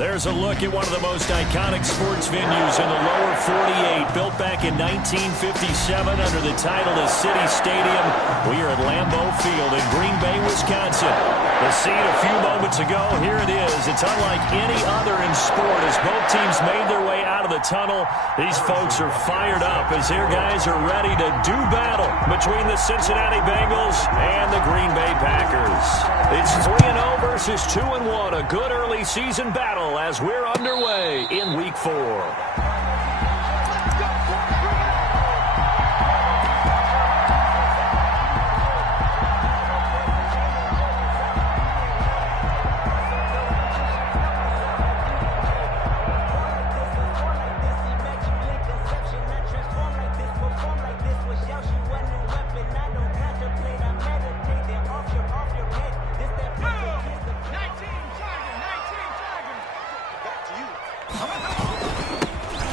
There's a look at one of the most iconic sports venues in the lower 48, built back in 1957 under the title of City Stadium. We are at Lambeau Field in Green Bay, Wisconsin. The scene a few moments ago, here it is. It's unlike any other in sport as both teams made their way out of the tunnel. These folks are fired up as their guys are ready to do battle between the Cincinnati Bengals and the Green Bay Packers. It's 3-0 versus 2-1, a good early season battle as we're underway in Week 4.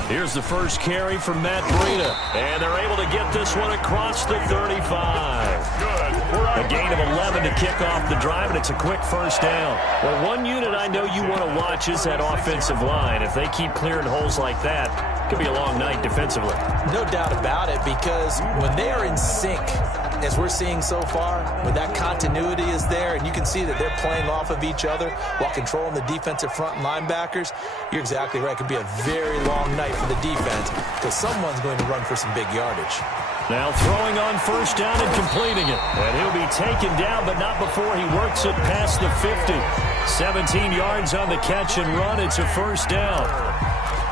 Here's the first carry from Matt Breida, and they're able to get this one across the 35. A gain of 11 to kick off the drive, and it's a quick first down. Well, one unit I know you want to watch is that offensive line. If they keep clearing holes like that, it could be a long night defensively. No doubt about it, because when they are in sync, as we're seeing so far, when that continuity is there and you can see that they're playing off of each other while controlling the defensive front and linebackers, you're exactly right. It could be a very long night for the defense because someone's going to run for some big yardage. Now throwing on first down and completing it. And he'll be taken down, but not before he works it past the 50. 17 yards on the catch and run. It's a first down.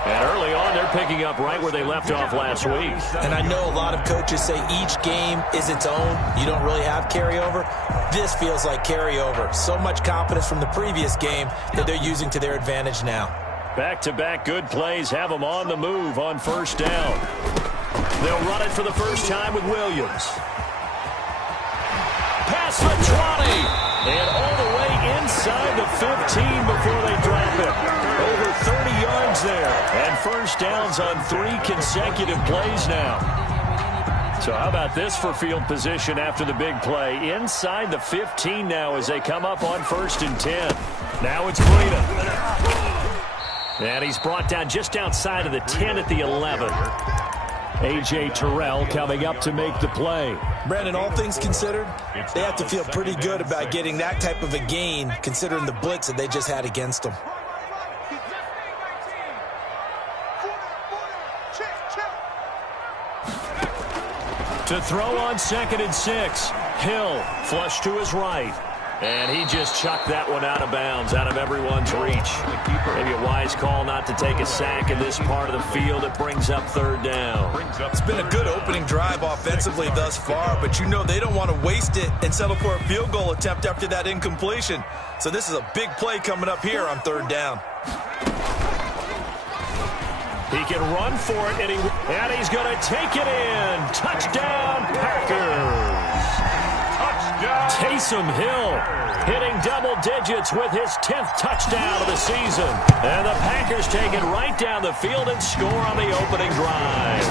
And early on, they're picking up right where they left off last week. And I know a lot of coaches say each game is its own. You don't really have carryover. This feels like carryover. So much confidence from the previous game that they're using to their advantage now. Back-to-back good plays have them on the move on first down. They'll run it for the first time with Williams. Past the 20. And all the way inside the 15 before they drop it. Over 30 yards there. And first downs on 3 consecutive plays now. So how about this for field position after the big play? Inside the 15 now as they come up on 1st and 10. Now it's Breida. And he's brought down just outside of the 10 at the 11. A.J. Terrell coming up to make the play. Brandon, all things considered, they have to feel pretty good about getting that type of a gain considering the blitz that they just had against them. To throw on 2nd and 6. Hill flush to his right. And he just chucked that one out of bounds, out of everyone's reach. Maybe a wise call not to take a sack in this part of the field. It brings up 3rd down. It's been a good opening drive offensively thus far, but you know they don't want to waste it and settle for a field goal attempt after that incompletion. So this is a big play coming up here on 3rd down. He can run for it, and he's going to take it in. Touchdown, Packers. Taysom Hill hitting double digits with his 10th touchdown of the season. And the Packers take it right down the field and score on the opening drive.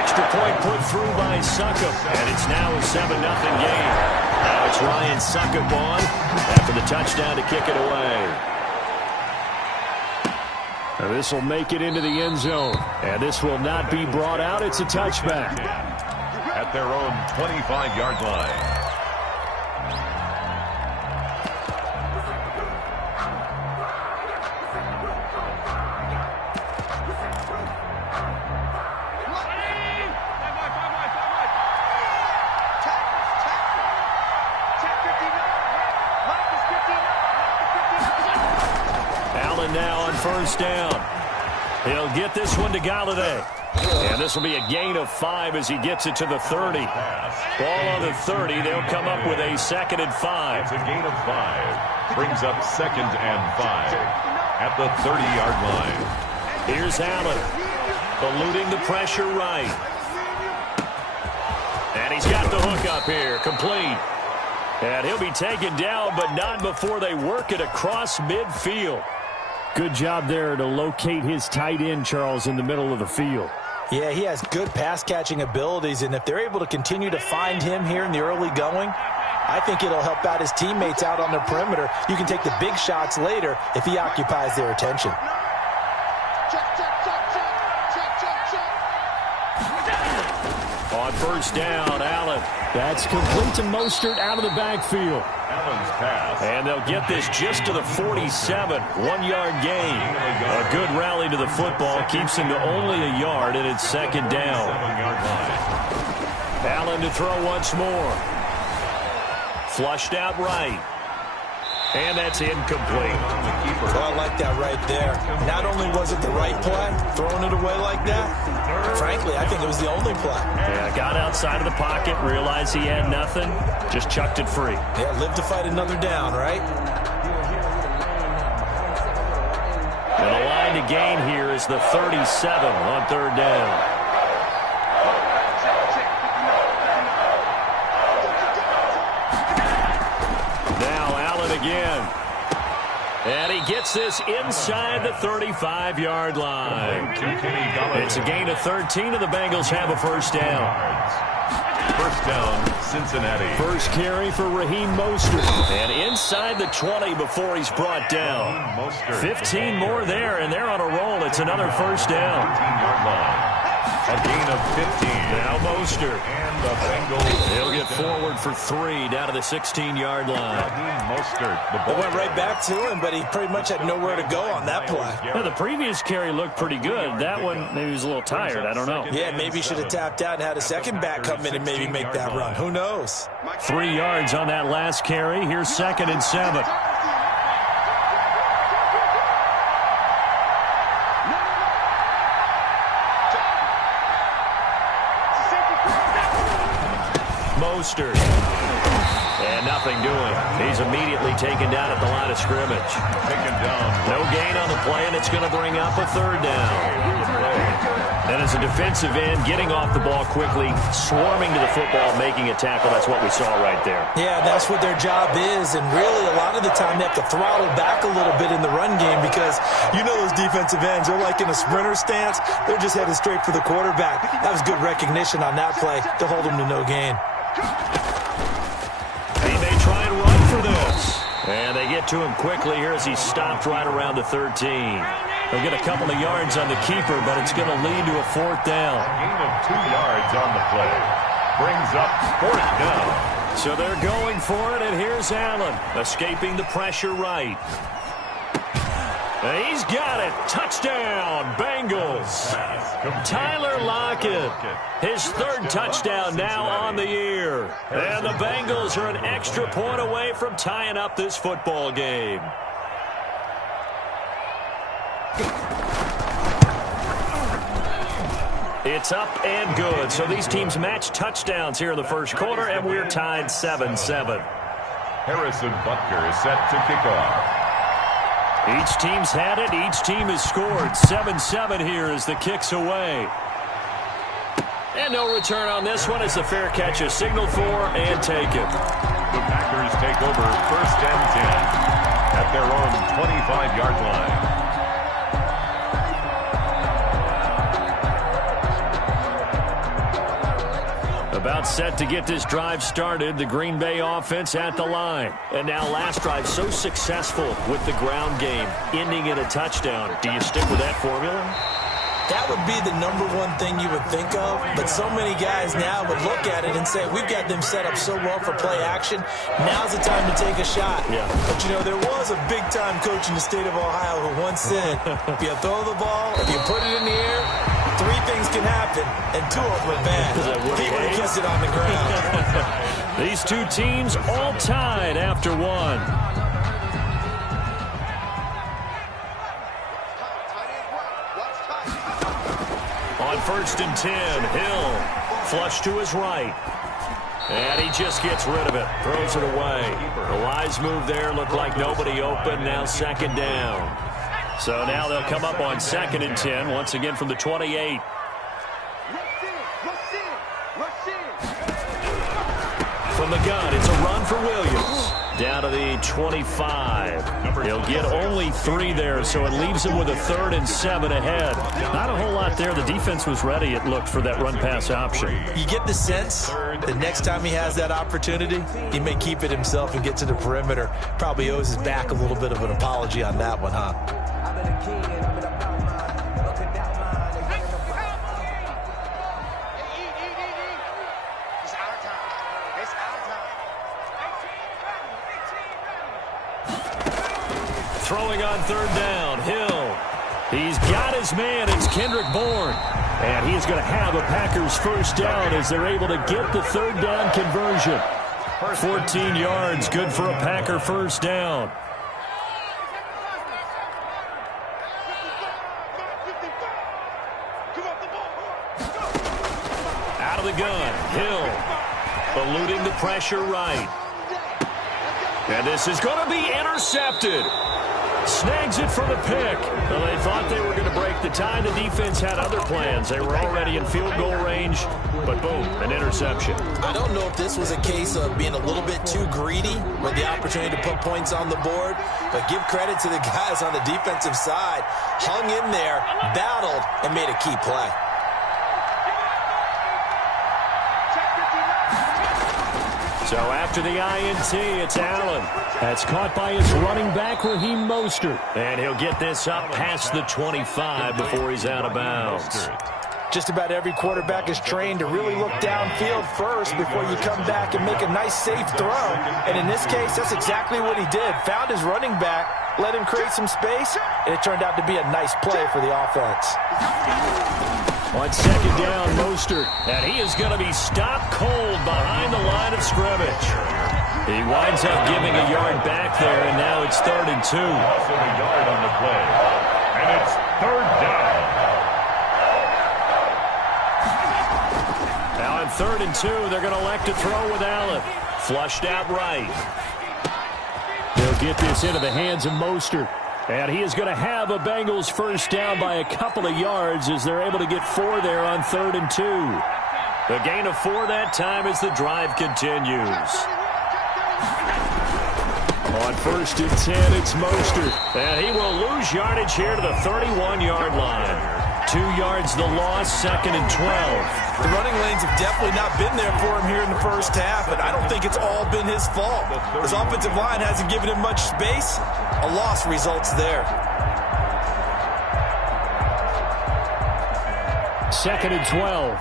Extra point put through by Succop, and it's now a 7-0 game. Now it's Ryan Succop on after the touchdown to kick it away. Now this will make it into the end zone, and this will not be brought out. It's a touchback. At their own 25-yard line. Allen now on first down. He'll get this one to Galladay. And this will be a gain of 5 as he gets it to the 30. Ball on the 30. They'll come up with a 2nd and 5. It's a gain of 5. Brings up 2nd and 5 at the 30-yard line. Here's Allen. Eluding the pressure right. And he's got the hook up here. Complete. And he'll be taken down, but not before they work it across midfield. Good job there to locate his tight end, Charles, in the middle of the field. Yeah, he has good pass-catching abilities, and if they're able to continue to find him here in the early going, I think it'll help out his teammates out on the perimeter. You can take the big shots later if he occupies their attention. On first down, Allen. That's complete to Mostert out of the backfield. Allen's pass. And they'll get this just to the 47. 1-yard gain. A good rally to the football. Keeps him to only a yard, and it's second down. 7-yard line. Allen to throw once more. Flushed out right. And that's incomplete. Well, I like that right there. Not only was it the right play, throwing it away like that, frankly, I think it was the only play. Yeah, got outside of the pocket, realized he had nothing, just chucked it free. Yeah, live to fight another down, right? And the line to gain here is the 37 on third down. Again. And he gets this inside the 35-yard line. It's a gain of 13, and the Bengals have a first down. First down, Cincinnati. First carry for Raheem Mostert. And inside the 20 before he's brought down. 15 more there, and they're on a roll. It's another first down. 15-yard line. A gain of 15. Now Mostert. And the Bengals. He'll get forward for 3 down to the 16-yard line. Mostert. The It ball went right back to him, but he pretty much had nowhere to go on that play. Yeah, the previous carry looked pretty good. That one, maybe he was a little tired. I don't know. Yeah, maybe he should have tapped out and had a second back come in and maybe make that run. Who knows? 3 yards on that last carry. Here's 2nd and 7. Mostert. And nothing doing. He's immediately taken down at the line of scrimmage. taken down. No gain on the play, and it's going to bring up a third down. And as a defensive end, getting off the ball quickly, swarming to the football, making a tackle. That's what we saw right there. Yeah, that's what their job is, and really a lot of the time they have to throttle back a little bit in the run game because you know those defensive ends, they're like in a sprinter stance. They're just headed straight for the quarterback. That was good recognition on that play to hold him to no gain. He may try and run for this. And they get to him quickly here as he's stopped right around the 13. They'll get a couple of yards on the keeper, but it's going to lead to a fourth down. A gain of 2 yards on the play. Brings up fourth down. So they're going for it, and here's Allen, escaping the pressure right. And he's got it. Touchdown, Bengals. Tyler Lockett, his third touchdown now on the year. And the Bengals are an extra point away from tying up this football game. It's up and good. So these teams match touchdowns here in the first quarter, and we're tied 7-7. Harrison Butker is set to kick off. Each team's had it. Each team has scored. 7-7 here as the kick's away. And no return on this one as the fair catch is signaled for and taken. The Packers take over 1st and 10 at their own 25-yard line. About set to get this drive started. The Green Bay offense at the line. And now last drive so successful with the ground game, ending in a touchdown. Do you stick with that formula? That would be the number one thing you would think of, but so many guys now would look at it and say, we've got them set up so well for play action, now's the time to take a shot. Yeah. But, you know, there was a big-time coach in the state of Ohio who once said, if you throw the ball, if you put it in the air, 3 things can happen, and 2 of them are bad. He would have kissed it on the ground. These two teams all tied after 1. On 1st and 10, Hill flush to his right. And he just gets rid of it, throws it away. The wise move there, looked like nobody open, now 2nd down. So now they'll come up on 2nd and 10, once again from the 28. From the gun, it's a run for Williams. Down to the 25. He'll get only 3 there, so it leaves him with a 3rd and 7 ahead. Not a whole lot there. The defense was ready, it looked, for that run-pass option. You get the sense The next time he has that opportunity, he may keep it himself and get to the perimeter. Probably owes his back a little bit of an apology on that one, huh? Throwing on third down, Hill. He's got his man. It's Kendrick Bourne. And he's going to have a Packers first down as they're able to get the third down conversion. 14 yards, good for a Packer first down. Out of the gun, Hill. Eluding the pressure right. And this is going to be intercepted. Snags it for the pick. Well, they thought they were going to break the tie. The defense had other plans. They were already in field goal range, but boom, an interception. I don't know if this was a case of being a little bit too greedy with the opportunity to put points on the board, but give credit to the guys on the defensive side. Hung in there, battled, and made a key play. So after the INT, it's Allen. That's caught by his running back, Raheem Mostert. And he'll get this up past the 25 before he's out of bounds. Just about every quarterback is trained to really look downfield first before you come back and make a nice, safe throw. And in this case, that's exactly what he did. Found his running back, let him create some space, and it turned out to be a nice play for the offense. On second down, Mostert, and he is going to be stopped cold behind the line of scrimmage. He winds up giving a yard back there, and now it's 3rd and 2. Also a yard on the play, and it's 3rd down. Now on 3rd and 2, they're going to elect to throw with Allen. Flushed out right. They'll get this into the hands of Mostert. And he is going to have a Bengals first down by a couple of yards as they're able to get 4 there on 3rd and 2. The gain of 4 that time as the drive continues. On 1st and 10, it's Mostert. And he will lose yardage here to the 31-yard line. 2 yards the loss, 2nd and 12. The running lanes have definitely not been there for him here in the first half, and I don't think it's all been his fault. His offensive line hasn't given him much space. A loss results there. 2nd and 12.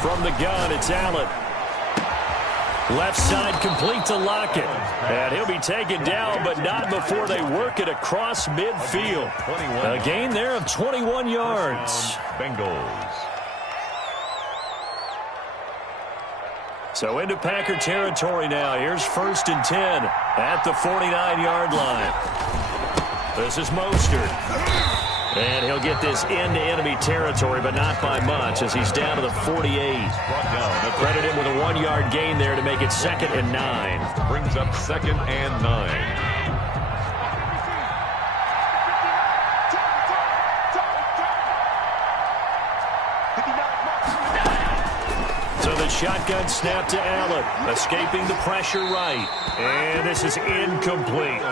From the gun, it's Allen. Left side complete to Lockett. And he'll be taken down, but not before they work it across midfield. A gain there of 21 yards. Bengals. So into Packer territory now. Here's 1st and 10 at the 49-yard line. This is Mostert. And he'll get this into enemy territory, but not by much as he's down to the 48. Credit him with a 1-yard gain there to make it 2nd and 9. Brings up 2nd and 9. So the shotgun snap to Allen, escaping the pressure right. And this is incomplete.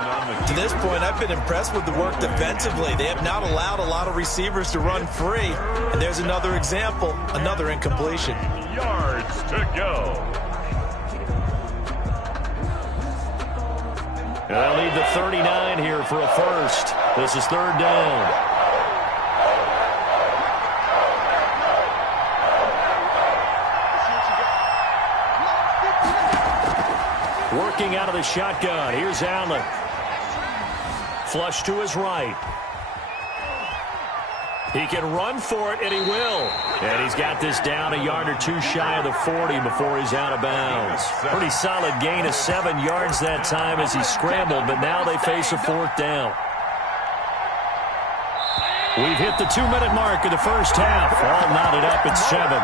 To this point, I've been impressed with the work defensively. They have not allowed a lot of receivers to run free. And there's another example, another incompletion. Yards to go. And they'll need the 39 here for a first. This is 3rd down. Working out of the shotgun. Here's Allen. Flush to his right. He can run for it, and he will. And he's got this down a yard or 2 shy of the 40 before he's out of bounds. Pretty solid gain of 7 yards that time as he scrambled, but now they face a 4th down. We've hit the 2-minute mark of the first half. All knotted up at 7.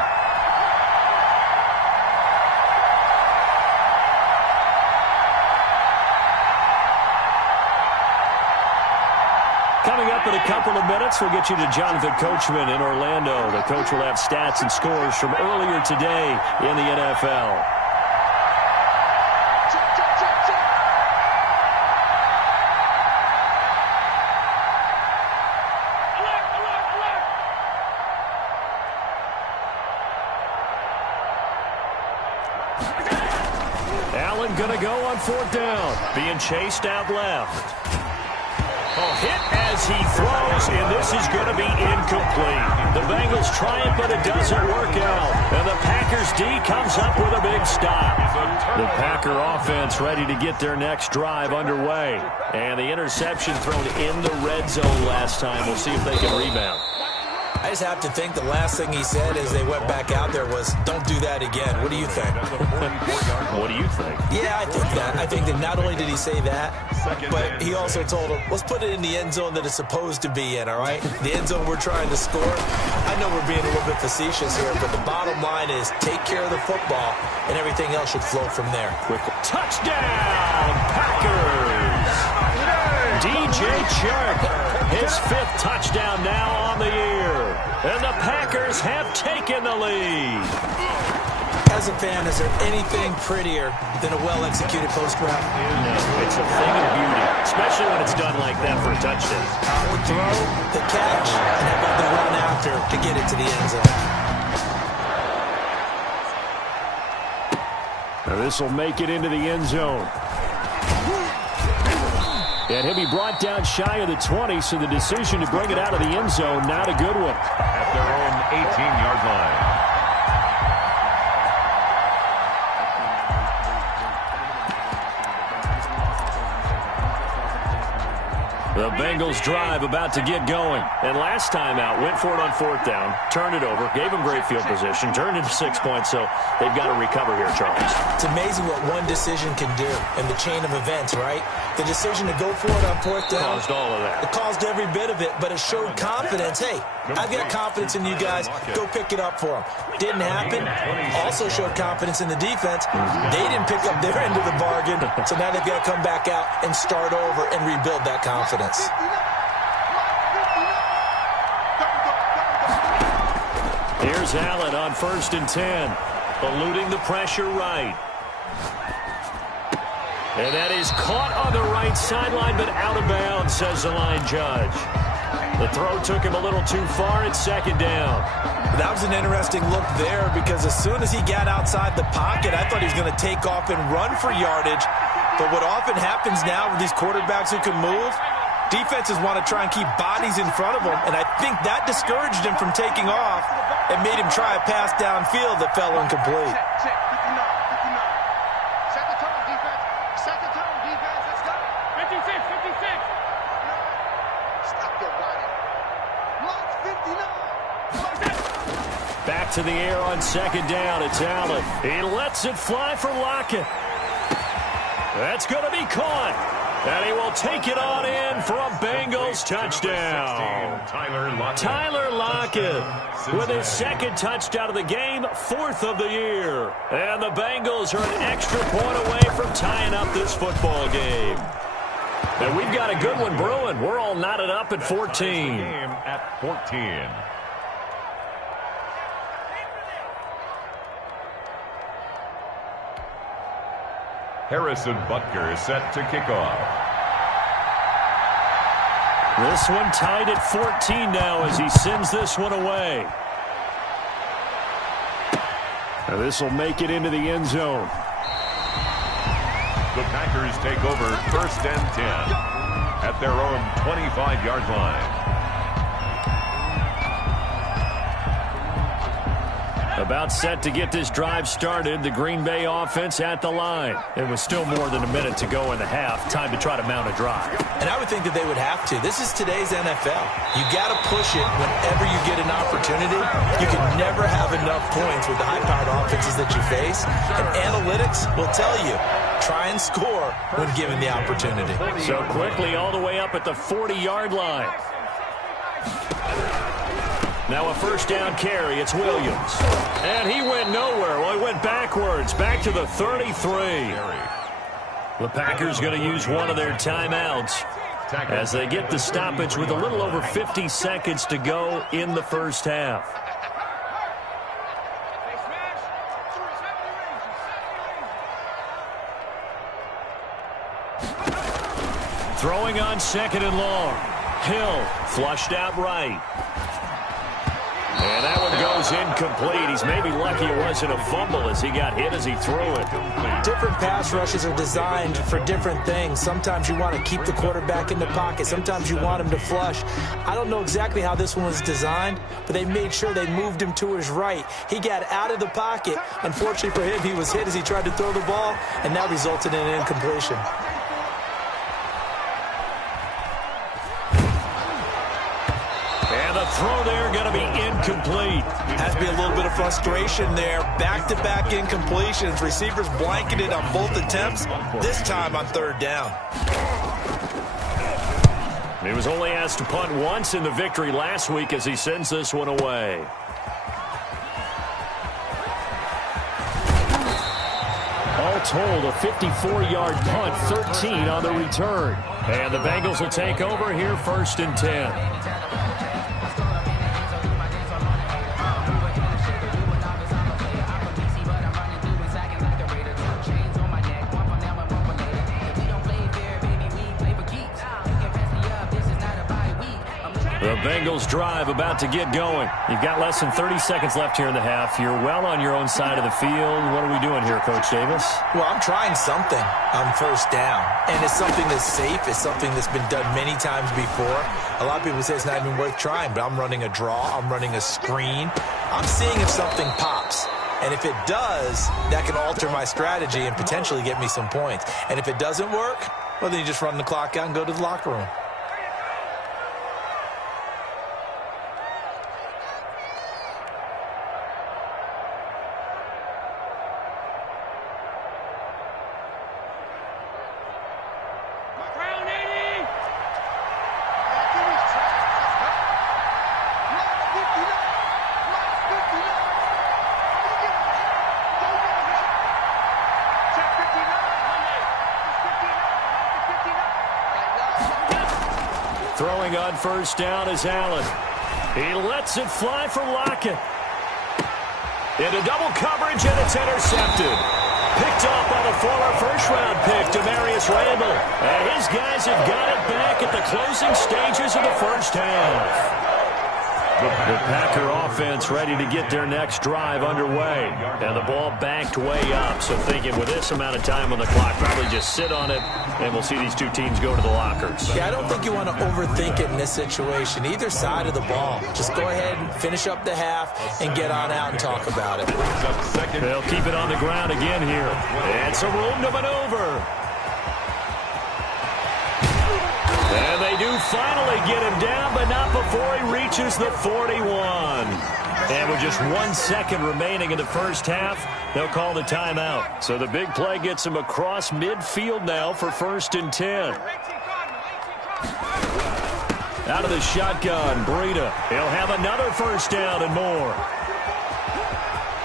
Coming up in a couple of minutes, we'll get you to Jonathan Coachman in Orlando. The coach will have stats and scores from earlier today in the NFL. Allen going to go on 4th down. Being chased out left. Hit as he throws, and this is going to be incomplete. The Bengals try it, but it doesn't work out. And the Packers D comes up with a big stop. The Packer offense ready to get their next drive underway. And the interception thrown in the red zone last time. We'll see if they can rebound. I just have to think the last thing he said as they went back out there was, don't do that again. What do you think? What do you think? Yeah, I think that. I think that not only did he say that, but he also told him, let's put it in the end zone that it's supposed to be in, all right? The end zone we're trying to score. I know we're being a little bit facetious here, but the bottom line is take care of the football, and everything else should flow from there. Quick touchdown, Packers! DJ Chark, his 5th touchdown now on the year. And the Packers have taken the lead. As a fan, is there anything prettier than a well-executed post route? No, it's a thing of beauty, especially when it's done like that for a touchdown. The throw, the catch, and how about the run after to get it to the end zone? Now this will make it into the end zone. And he'll be brought down shy of the 20, so the decision to bring it out of the end zone, not a good one. At their own 18-yard line. The Bengals drive about to get going. And last time out, went for it on 4th down, turned it over, gave them great field position, turned it to 6 points, so they've got to recover here, Charles. It's amazing what one decision can do in the chain of events, right? The decision to go for it on 4th down. Caused all of that. It caused every bit of it, but it showed confidence. Hey, I've got confidence in you guys. Go pick it up for them. Didn't happen. Also showed confidence in the defense. They didn't pick up their end of the bargain, so now they've got to come back out and start over and rebuild that confidence. Here's Allen on 1st and 10, eluding the pressure right. And that is caught on the right sideline, but out of bounds, says the line judge. The throw took him a little too far. It's 2nd down. That was an interesting look there because as soon as he got outside the pocket, I thought he was going to take off and run for yardage. But what often happens now with these quarterbacks who can move, defenses want to try and keep bodies in front of them, and I think that discouraged him from taking off and made him try a pass downfield that fell incomplete. Set the tone, defense. Set the tone, defense. Let's go. 56, 56. Stop your body. Lock 59. Back to the air on 2nd down. It's Allen. He lets it fly for Lockett. That's going to be caught. And he will take it on in for a Bengals touchdown. Tyler Lockett with his 2nd touchdown of the game, 4th of the year. And the Bengals are an extra point away from tying up this football game. And we've got a good one brewing. We're all knotted up at 14. At 14. Harrison Butker is set to kick off. This one tied at 14 now as he sends this one away. Now this will make it into the end zone. The Packers take over 1st and 10 at their own 25-yard line. About set to get this drive started. The Green Bay offense at the line. It was still more than a minute to go in the half. Time to try to mount a drive. And I would think that they would have to. This is today's NFL. You got to push it whenever you get an opportunity. You can never have enough points with the high-powered offenses that you face. And analytics will tell you, try and score when given the opportunity. So quickly all the way up at the 40-yard line. Now a 1st down carry. It's Williams. And he went nowhere. Well, he went backwards. Back to the 33. The Packers going to use one of their timeouts as they get the stoppage with a little over 50 seconds to go in the 1st half. Throwing on 2nd and long. Hill flushed out right. And that one goes incomplete. He's maybe lucky it wasn't a fumble as he got hit as he threw it. Different pass rushes are designed for different things. Sometimes you want to keep the quarterback in the pocket. Sometimes you want him to flush. I don't know exactly how this one was designed, but they made sure they moved him to his right. He got out of the pocket. Unfortunately for him, he was hit as he tried to throw the ball, and that resulted in an incompletion. And the throw there going to be incomplete. Has to be a little bit of frustration there. Back-to-back incompletions. Receivers blanketed on both attempts, this time on third down. He was only asked to punt once in the victory last week as he sends this one away. All told, a 54-yard punt, 13 on the return. And the Bengals will take over here, 1st and 10. The Bengals drive about to get going. You've got less than 30 seconds left here in the half. You're well on your own side of the field. What are we doing here, Coach Davis? Well, I'm trying something on 1st down. And it's something that's safe. It's something that's been done many times before. A lot of people say it's not even worth trying, but I'm running a draw. I'm running a screen. I'm seeing if something pops. And if it does, that can alter my strategy and potentially get me some points. And if it doesn't work, well, then you just run the clock out and go to the locker room. Throwing on 1st down is Allen. He lets it fly for Lockett. Into double coverage, and it's intercepted. Picked up on a former 1st-round pick, Demarius Randall. And his guys have got it back at the closing stages of the 1st half. The Packer offense ready to get their next drive underway. And the ball backed way up. So thinking with this amount of time on the clock, probably just sit on it, and we'll see these two teams go to the lockers. Yeah, I don't think you want to overthink it in this situation. Either side of the ball. Just go ahead and finish up the half and get on out and talk about it. They'll keep it on the ground again here. And some room to maneuver. And they do finally get him down, but not before he reaches the 41. And with just 1 second remaining in the 1st half, they'll call the timeout. So the big play gets him across midfield now for 1st and 10. Out of the shotgun, Breida. He'll have another 1st down and more.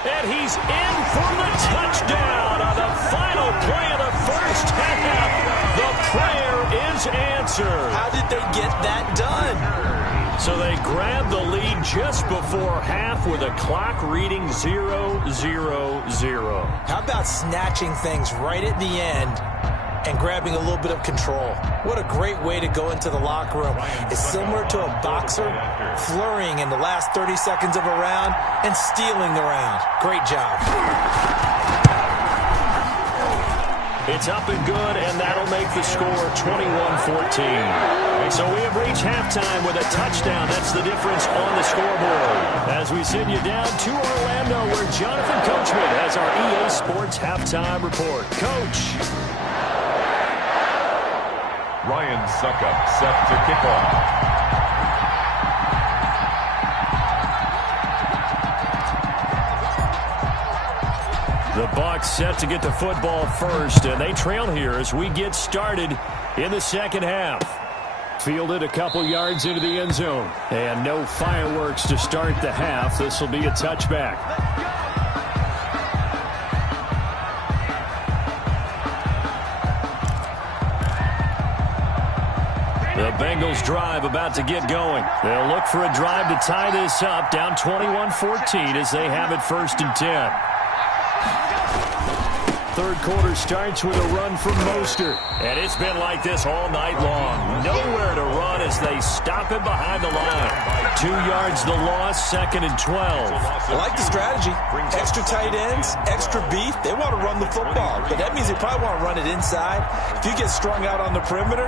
And he's in for the touchdown on the final play of the 1st half. The prayer is answered. How did they get that done? So they grab the lead just before half with a clock reading 0-0-0. How about snatching things right at the end and grabbing a little bit of control? What a great way to go into the locker room. It's similar to a boxer flurrying in the last 30 seconds of a round and stealing the round. Great job. It's up and good, and that'll make the score 21-14. So we have reached halftime with a touchdown. That's the difference on the scoreboard. As we send you down to Orlando, where Jonathan Coachman has our EA Sports halftime report. Coach. Ryan Suckup set to kick off. The Bucs set to get the football first, and they trail here as we get started in the 2nd half. Fielded a couple yards into the end zone, and no fireworks to start the half. This will be a touchback. The Bengals drive about to get going. They'll look for a drive to tie this up, down 21-14 as they have it 1st and 10. Third quarter starts with a run from Mostert. And it's been like this all night long. Nowhere to run as they stop him behind the line. 2 yards the loss, 2nd and 12. I like the strategy. Extra tight ends, extra beef. They want to run the football, but that means they probably want to run it inside. If you get strung out on the perimeter,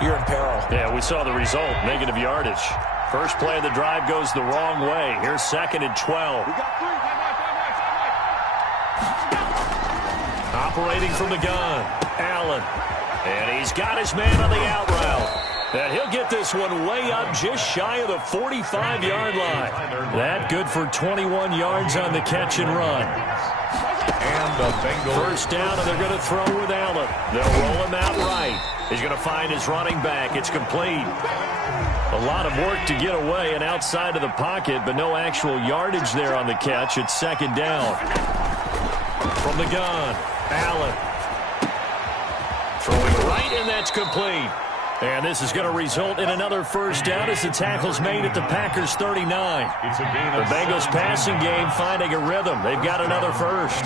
you're in peril. Yeah, we saw the result, negative yardage. First play of the drive goes the wrong way. Here's 2nd and 12. Operating from the gun, Allen. And he's got his man on the out route. And he'll get this one way up just shy of the 45-yard line. That good for 21 yards on the catch and run. And the Bengals. First down, and they're going to throw with Allen. They'll roll him out right. He's going to find his running back. It's complete. A lot of work to get away and outside of the pocket, but no actual yardage there on the catch. It's 2nd down. From the gun, Allen. Throwing right, and that's complete. And this is going to result in another first down as the tackle's made at the Packers' 39. The Bengals passing game finding a rhythm. They've got another first.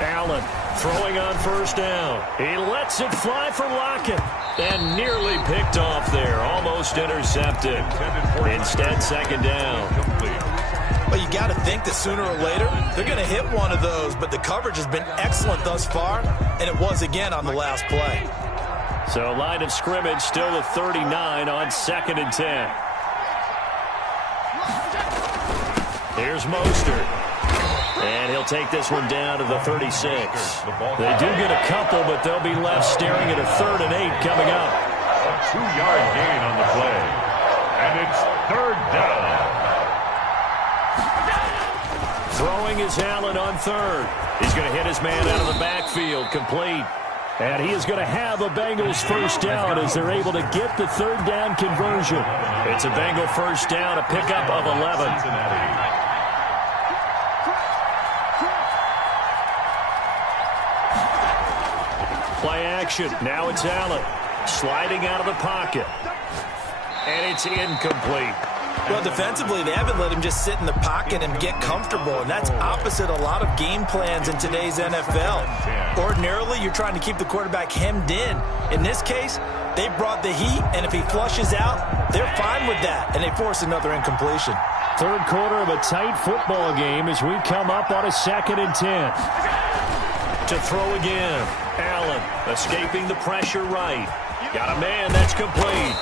Allen throwing on first down. He lets it fly for Lockett. And nearly picked off there. Almost intercepted. Instead, 2nd down. Well, you got to think that sooner or later they're going to hit one of those, but the coverage has been excellent thus far, and it was again on the last play. So line of scrimmage still at 39 on 2nd and 10. Here's Mostert. And he'll take this one down to the 36. They do get a couple, but they'll be left staring at a 3rd and 8 coming up. A 2-yard gain on the play. And it's 3rd down. Throwing is Allen on 3rd. He's going to hit his man out of the backfield, complete. And he is going to have a Bengals first down as they're able to get the 3rd down conversion. It's a Bengal first down, a pickup of 11. Play action. Now it's Allen. Sliding out of the pocket. And it's incomplete. Well, defensively, they haven't let him just sit in the pocket and get comfortable, and that's opposite a lot of game plans in today's NFL. Ordinarily, you're trying to keep the quarterback hemmed in. In this case, they brought the heat, and if he flushes out, they're fine with that, and they force another incompletion. Third quarter of a tight football game as we come up on a 2nd and 10. To throw again. Allen escaping the pressure right. Got a man, that's complete.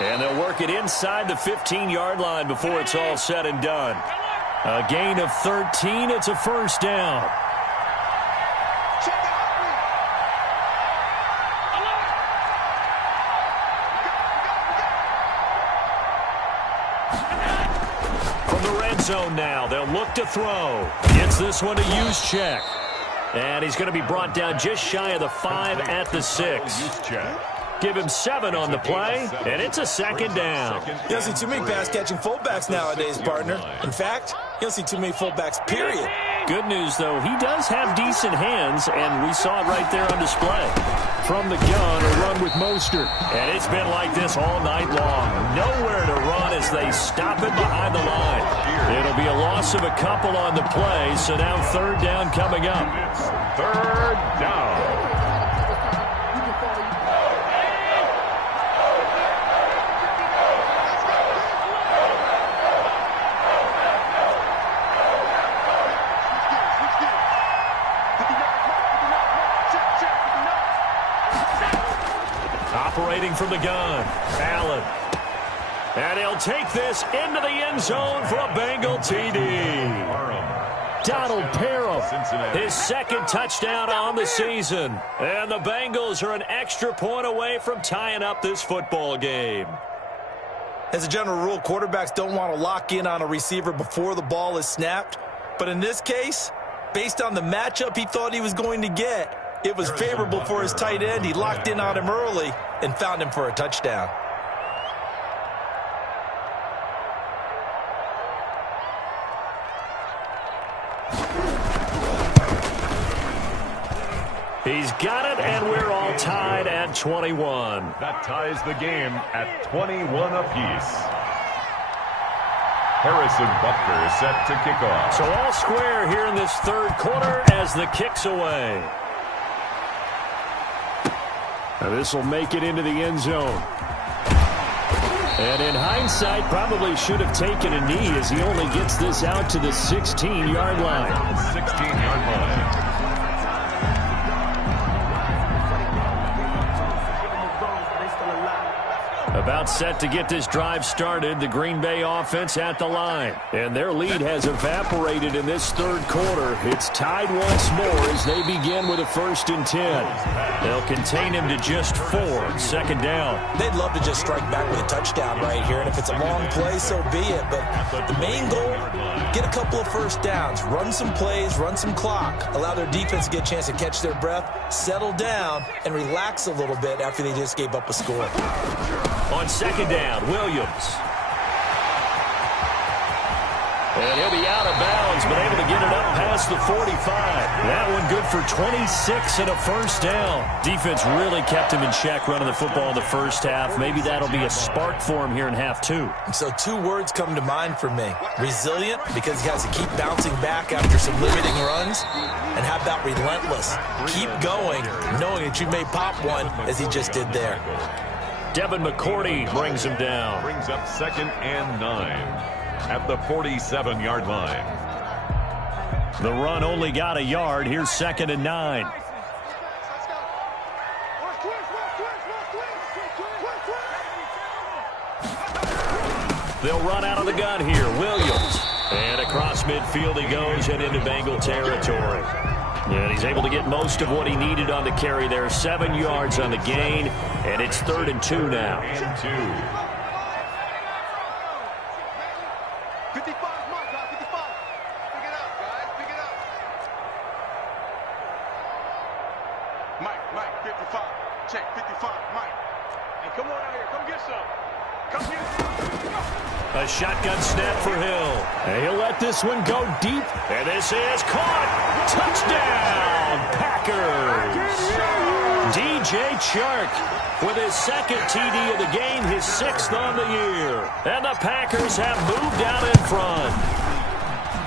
And they'll work it inside the 15-yard line before it's all said and done. A gain of 13. It's a first down. From the red zone now, they'll look to throw. Gets this one to Juszczyk. And he's going to be brought down just shy of the 5 at the 6. Give him 7 on the play, and it's a 2nd down. You don't see too many pass-catching fullbacks nowadays, partner. In fact, you don't see too many fullbacks, period. Good news, though, he does have decent hands, and we saw it right there on display. From the gun, a run with Mostert. And it's been like this all night long. Nowhere to run as they stop it behind the line. It'll be a loss of a couple on the play, so now 3rd down coming up. It's 3rd down. Operating from the gun, Allen. And he'll take this into the end zone for a Bengal TD. Donald Parham, his 2nd touchdown on the season. And the Bengals are an extra point away from tying up this football game. As a general rule, quarterbacks don't want to lock in on a receiver before the ball is snapped. But in this case, based on the matchup he thought he was going to get, it was favorable for his tight end. He locked in on him early and found him for a touchdown. He's got it, and we're all tied at 21. That ties the game at 21 apiece. Harrison Butker is set to kick off. So all square here in this third quarter as the kick's away. Now this will make it into the end zone. And in hindsight, probably should have taken a knee as he only gets this out to the 16-yard line. 16-yard line. About set to get this drive started, the Green Bay offense at the line. And their lead has evaporated in this third quarter. It's tied once more as they begin with a 1st and 10. They'll contain him to just 4, second down. They'd love to just strike back with a touchdown right here, and if it's a long play, so be it. But the main goal, get a couple of first downs, run some plays, run some clock, allow their defense to get a chance to catch their breath, settle down, and relax a little bit after they just gave up a score. On second down, Williams. And he'll be out of bounds, but able to get it up past the 45. That one good for 26 and a first down. Defense really kept him in check running the football in the first half. Maybe that'll be a spark for him here in half 2. So 2 words come to mind for me. Resilient, because he has to keep bouncing back after some limiting runs. And how about relentless? Keep going, knowing that you may pop one, as he just did there. Devin McCourty brings him down. Brings up 2nd and 9 at the 47-yard line. The run only got a yard. Here's 2nd and 9. They'll run out of the gun here. Williams. And across midfield he goes and into Bengal territory. And he's able to get most of what he needed on the carry there. 7 yards on the gain, and it's 3rd and 2 now. 2. 55, Mike, 55. Pick it up, guys, pick it up. Mike, 55. Check, 55, Mike. Hey, come on out here, come get some. Come get some. A shotgun snap for Hill. And he'll let this one go deep. And this is caught. Touchdown, Packers. DJ Chark with his 2nd TD of the game, his 6th on the year. And the Packers have moved out in front.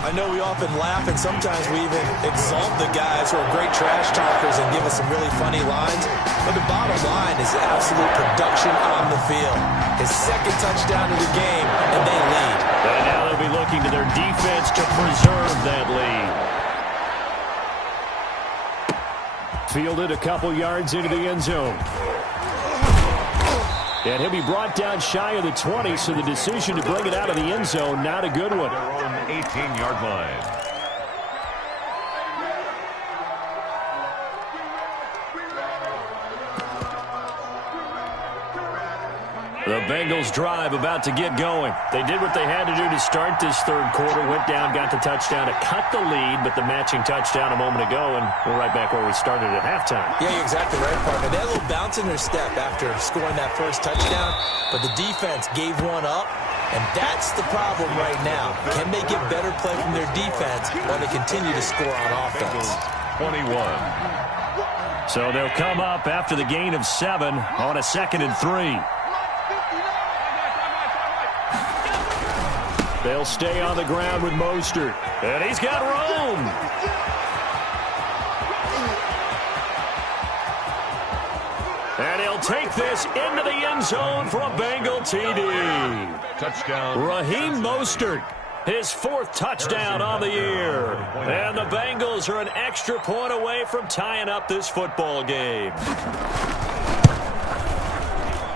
I know we often laugh, and sometimes we even exalt the guys who are great trash talkers and give us some really funny lines. But the bottom line is absolute production on the field. His 2nd touchdown of the game, and they lead. And now they'll be looking to their defense to preserve that lead. Fielded a couple yards into the end zone. And he'll be brought down shy of the 20, so the decision to bring it out of the end zone, not a good one. Their own 18-yard line. The Bengals drive about to get going. They did what they had to do to start this third quarter. Went down, got the touchdown to cut the lead, but the matching touchdown a moment ago, and we're right back where we started at halftime. Yeah, you're exactly right, partner. They had a little bounce in their step after scoring that first touchdown, but the defense gave one up, and that's the problem right now. Can they get better play from their defense while they continue to score on offense? 21. So they'll come up after the gain of 7 on a 2nd and 3. They'll stay on the ground with Mostert. And he's got room. And he'll take this into the end zone for a Bengal TD. Touchdown. Raheem Mostert, his 4th touchdown on the year. And the Bengals are an extra point away from tying up this football game.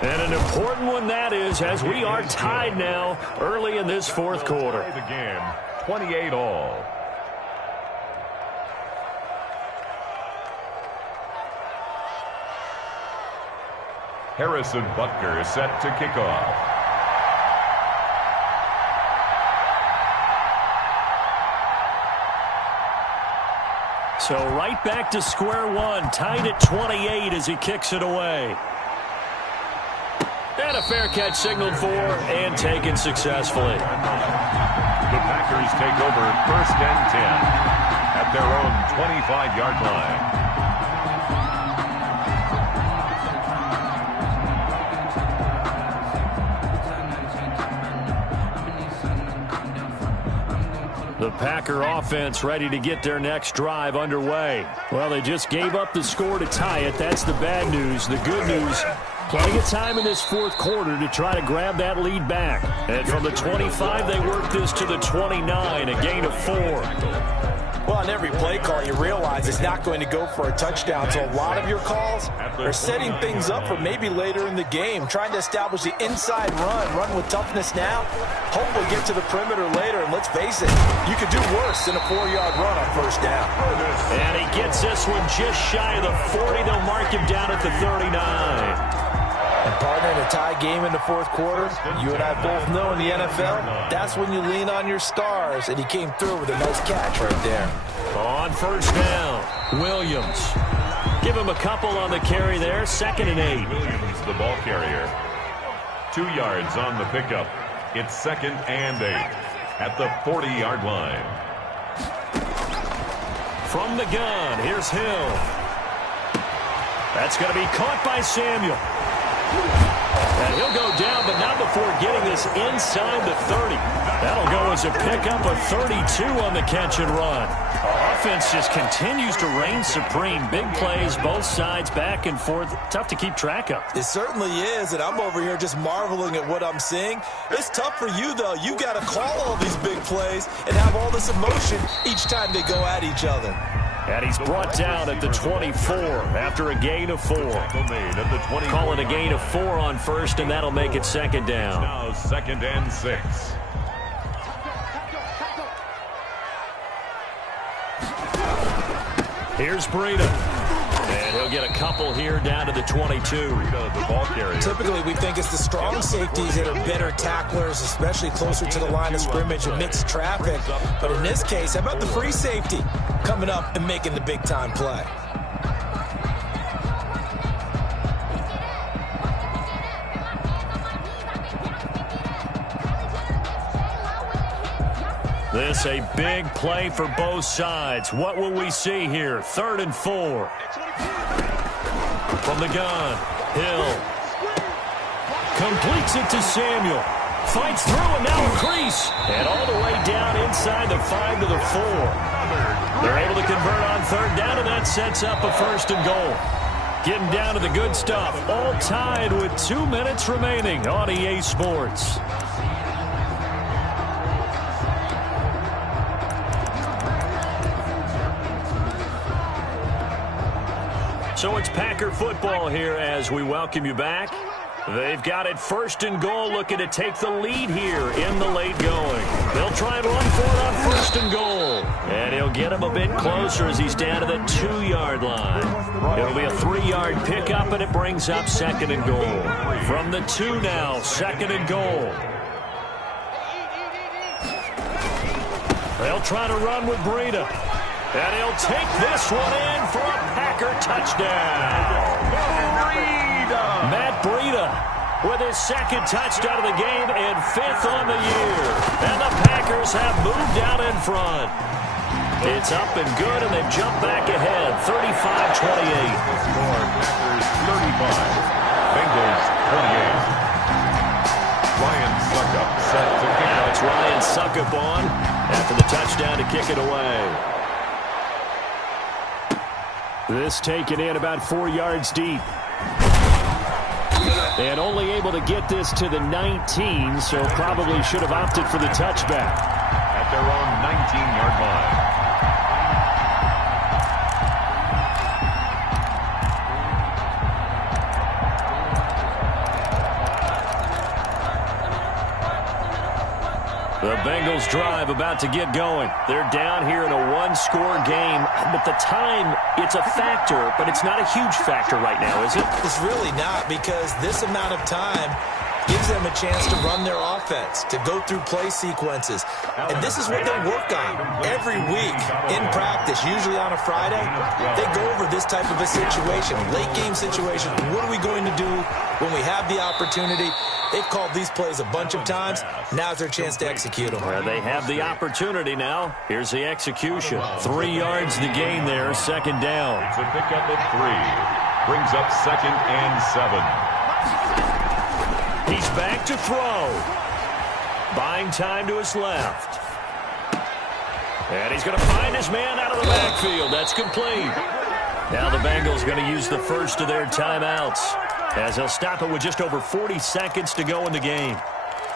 And an important one that is, as we are tied now early in this 4th quarter. The game, 28 all. Harrison Butker is set to kick off. So right back to square one, tied at 28 as he kicks it away. And a fair catch signaled for and taken successfully. The Packers take over 1st and 10 at their own 25-yard line. The Packer offense ready to get their next drive underway. Well, they just gave up the score to tie it. That's the bad news. The good news, plenty of time in this fourth quarter to try to grab that lead back. And from the 25, they work this to the 29, a gain of 4. Well, on every play call, you realize it's not going to go for a touchdown. So a lot of your calls are setting things up for maybe later in the game, trying to establish the inside run with toughness now. Hopefully get to the perimeter later, and let's face it, you could do worse than a 4-yard run on first down. And he gets this one just shy of the 40. They'll mark him down at the 39. And partner, in a tie game in the fourth quarter, you and I both know in the NFL, that's when you lean on your stars, and he came through with a nice catch right there. On first down, Williams. Give him a couple on the carry there, 2nd and 8. Williams, the ball carrier. 2 yards on the pickup. It's 2nd and 8 at the 40-yard line. From the gun, here's Hill. That's going to be caught by Samuel. And he'll go down, but not before getting this inside the 30. That'll go as a pickup of 32 on the catch and run. Offense just continues to reign supreme. Big plays, both sides, back and forth. Tough to keep track of. It certainly is, and I'm over here just marveling at what I'm seeing. It's tough for you, though. You got to call all these big plays and have all this emotion each time they go at each other. And he's brought down at the 24 after a gain of 4. Call it a gain of 4 on first, and that'll make it 2nd down. Now 2nd and 6. Here's Breida. And he'll get a couple here down to the 22. Breida, the ball carrier. Typically, we think it's the strong safeties that are better tacklers, especially closer to the line of scrimmage amidst traffic. But in this case, how about the free safety coming up and making the big-time play? This a big play for both sides. What will we see here? 3rd and 4. From the gun, Hill. Completes it to Samuel. Fights through and now a crease. And all the way down inside the 5 to the 4. They're able to convert on 3rd down, and that sets up a 1st and goal. Getting down to the good stuff. All tied with 2 minutes remaining on EA Sports. So it's Packer football here as we welcome you back. They've got it 1st and goal, looking to take the lead here in the late going. They'll try and run for it on 1st and goal. And he'll get him a bit closer as he's down to the 2-yard line. It'll be a 3-yard pickup, and it brings up 2nd and goal. From the 2 now, 2nd and goal. They'll try to run with Breida. And he'll take this one in for a Packer touchdown. Matt Breida with his 2nd touchdown of the game and 5th on the year. And the Packers have moved out in front. It's up and good, and they've jumped back ahead, 35-28. Packers 35, Bengals 28. Ryan Suckup set to kick. Now it's Ryan Suckup on after the touchdown to kick it away. This taken in about 4 yards deep. And only able to get this to the 19, so probably should have opted for the touchback. At their own 19-yard line. The Bengals drive about to get going. They're down here in a 1-score game, but the time, it's a factor, but it's not a huge factor right now, is it? It's really not, because this amount of time gives them a chance to run their offense, to go through play sequences. And this is what they work on every week in practice, usually on a Friday. They go over this type of a situation, late game situation. What are we going to do when we have the opportunity? They've called these plays a bunch of times. Now's their chance to execute them. Well, they have the opportunity now. Here's the execution. 3 yards the gain there, 2nd down. It's a pickup of 3. Brings up 2nd and 7. He's back to throw. Buying time to his left. And he's going to find his man out of the backfield. That's complete. Now the Bengals going to use the first of their timeouts, as they'll stop it with just over 40 seconds to go in the game.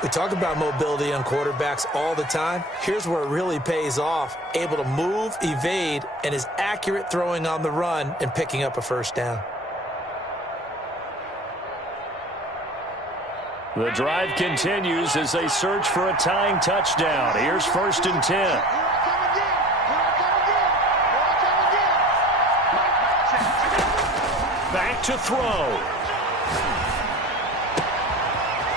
We talk about mobility on quarterbacks all the time. Here's where it really pays off. Able to move, evade, and is accurate throwing on the run and picking up a first down. The drive continues as they search for a tying touchdown. Here's 1st and 10. Back to throw.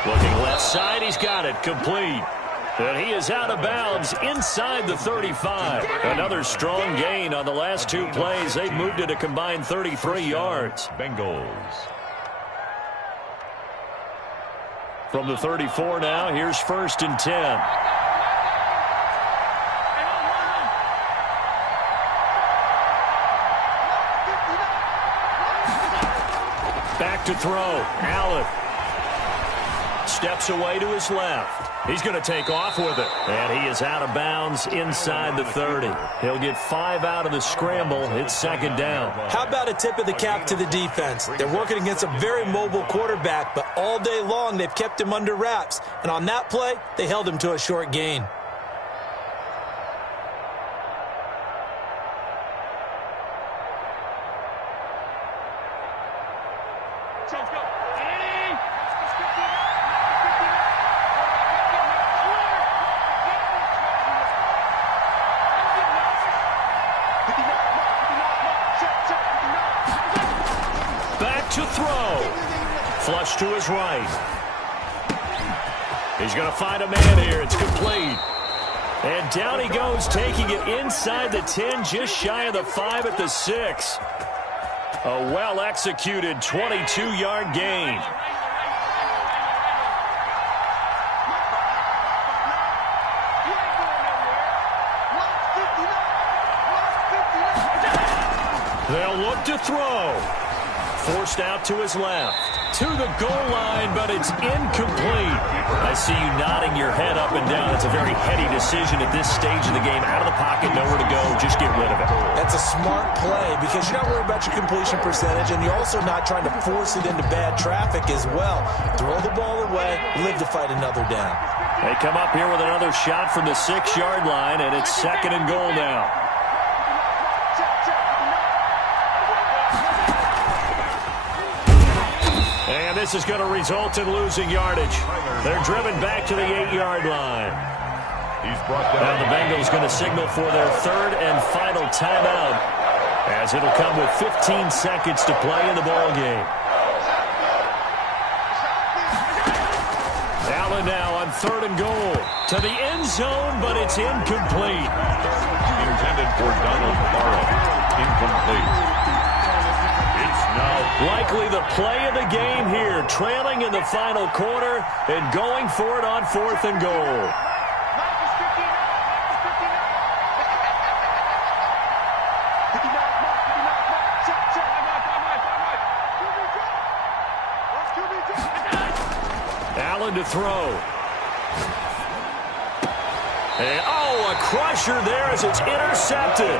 Looking left side, he's got it, complete. And he is out of bounds inside the 35. Another strong gain on the last 2 plays. They've moved it a combined 33 yards. Bengals. From the 34 now, here's 1st and 10. Back to throw. Allen steps away to his left. He's going to take off with it. And he is out of bounds inside the 30. He'll get 5 out of the scramble. It's 2nd down. How about a tip of the cap to the defense? They're working against a very mobile quarterback, but all day long they've kept him under wraps. And on that play, they held him to a short gain. To throw. Flush to his right. He's going to find a man here. It's complete. And down he goes, taking it inside the 10, just shy of the 5 at the 6. A well-executed 22-yard gain. They'll look to throw. Forced out to his left. To the goal line, but it's incomplete. I see you nodding your head up and down. It's a very heady decision at this stage of the game. Out of the pocket, nowhere to go. Just get rid of it. That's a smart play because you're not worried about your completion percentage, and you're also not trying to force it into bad traffic as well. Throw the ball away, live to fight another down. They come up here with another shot from the 6-yard line, and it's 2nd and goal now. And this is going to result in losing yardage. They're driven back to the 8-yard line. He's brought down. Now the Bengals going to signal for their 3rd and final timeout, as it'll come with 15 seconds to play in the ball game. Allen now on 3rd and goal. To the end zone, but it's incomplete. Intended for Donald Barrow. Incomplete. Now likely the play of the game here, trailing in the final quarter and going for it on 4th and goal. Allen to throw. And, a crusher there as it's intercepted.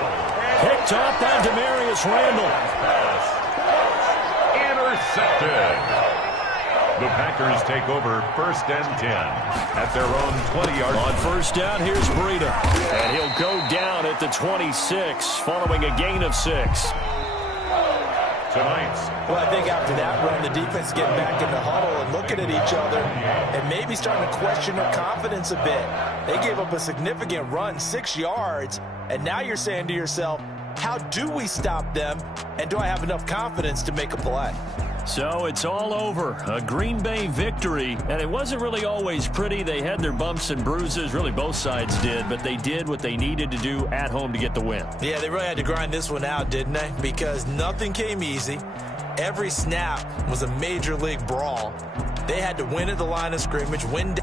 Picked up by Demarius Randall. Intercepted. The Packers take over 1st and 10 at their own 20-yard line. On 1st down, here's Breida. And he'll go down at the 26, following a gain of 6. Tonight. Well, I think after that run, the defense is getting back in the huddle and looking at each other and maybe starting to question their confidence a bit. They gave up a significant run, 6 yards, and now you're saying to yourself, how do we stop them, and do I have enough confidence to make a play? So it's all over. A Green Bay victory, and it wasn't really always pretty. They had their bumps and bruises. Really, both sides did, but they did what they needed to do at home to get the win. Yeah, they really had to grind this one out, didn't they? Because nothing came easy. Every snap was a major league brawl. They had to win at the line of scrimmage, win